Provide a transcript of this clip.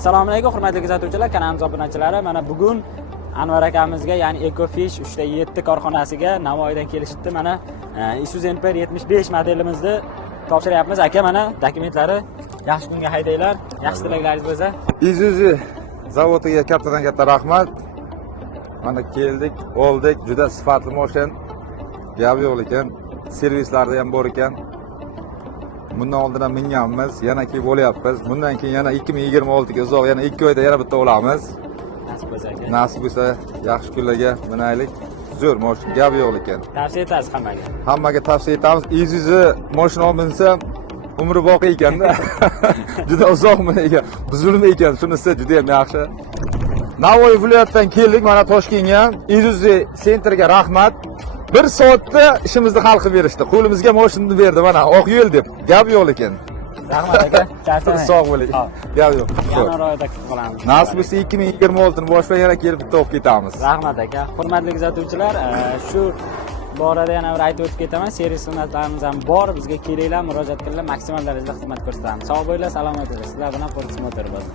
Assalomu alaykum hurmatli kuzatuvchilar, kanalimiz obunachilari. Mana bugun Anvar akamizga, ya'ni Ecofish 3/7 korxonasiga Navoiydan kelishibdi. Mana Isuzu Emper 75 modelimizni topshiryapmiz. Aka, mana dokumentlari. Yaxshi kunga haydanglar. Yaxshi tilaklaringiz bo'lsa. Isuzu zavodiga kattadan katta rahmat. Mana keldik, oldik. Juda sifatli mashin. Gap yo'q ekan. Servislarda ham bor ekan. Bundan oldin ham minganmiz, yana kelib bo'lyapmiz. Bundan keyin yana 2026 ga uzoq, yana 2 oyda yana bitta olamiz. Nasib bo'lsa aka. Nasib bo'lsa, yaxshi kunlarga minaylik. Zo'r mashin, gap yo'q ekan. Tavsiya etasiz hammaga. Hammaga tavsiya etamiz. Isuzu mashin olsa umri boqiy ekanda. Juda uzoq ekan, buzilma ekan. Shunisi juda ham yaxshi. Navoiy viloyatidan keldik, mana Toshkentga. Isuzu sentrga rahmat. 1 soatda ishimizni hal qilib berishdi. Qo'limizga mashinani berdi, mana oq yo'l deb. Gap yo'q ekan. Rahmat aka. Charchamang. Sog' bo'ling. Gap yo'q. Yanvar oyida kutib qolamiz. Nasib bo'lsa 2026 ni boshqa yana kelib bitta olib ketamiz. Rahmat aka. Hurmatli kuzatuvchilar, shu borada yana bir aytib o'tib ketaman. Servis xizmatlarimiz ham bor. Bizga kelinglar, murojaat qilinglar, maksimal darajada xizmat ko'rsatamiz. Sog' bo'linglar, salomat bo'linglar. Sizlar bilan Forex Motor bo'ldi.